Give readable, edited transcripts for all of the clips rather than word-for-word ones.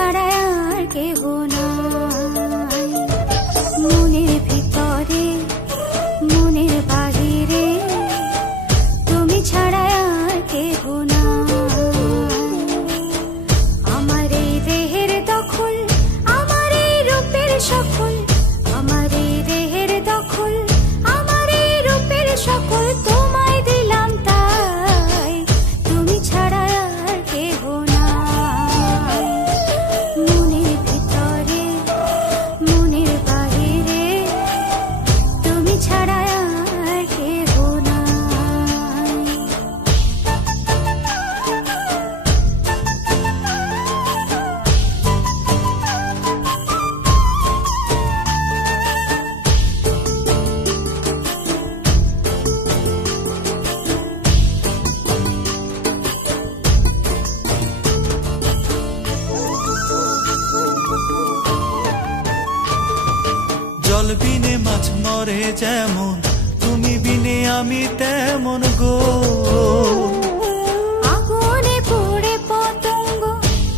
ছাড়া আর কেহ নাই। মনের ভিতরে মনের বাহিরে তুমি ছাড়া আর কেহ নাই। আমার এই দেহের দখল, আমার এই রূপের সকল, আমার এই দেহের দখল, আমার এই রূপের সকল তোমায় দিলাম তাই, তুমি ছাড়া আর কেহ নাই। মনের ভিতরে মনের বাহিরে তুমি ছাড়া আর কেহ নাই। জল বিনে মাছ মরে যেমন, তুমি বিনে আমি তেমন গো। আগুনে পুড়ে পতঙ্গ,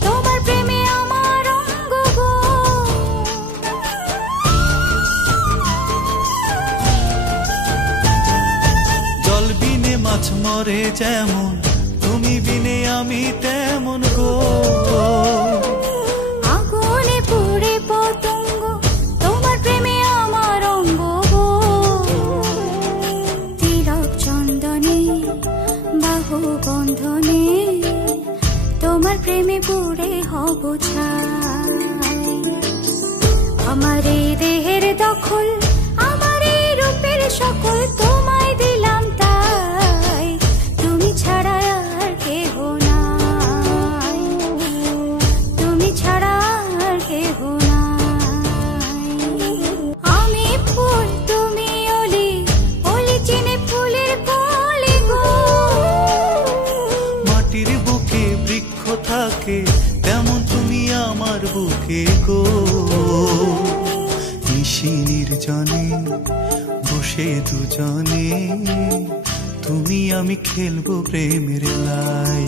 তোমার প্রেমে আমার অঙ্গ গো। জল বিনে মাছ মরে যেমন, তুমি বিনে আমি তেমন গো। আগুনে পুড়ে পতঙ্গ, তোমার প্রেমে আমার অঙ্গ গো। তিলক চন্দনে বাহু বন্ধনে তোমার প্রেমে পুড়ে হব ছাই। আমার এই দেহের দখল, আমার এই রূপের সকল তোমায় দিলাম তাই, তুমি ছাড়া আর কেহ নাই, তুমি ছাড়া আর কেহ নাই। আমি ফুল তুমি অলি, অলি চিনে ফুলের কলি গো। মাটির বুকে বৃক্ষ থাকে, তেমন তুমি আমার বুকে গো। নিশি নির্জনে বসে দুজনে, তুমি আমি খেলবো প্রেমের লাই।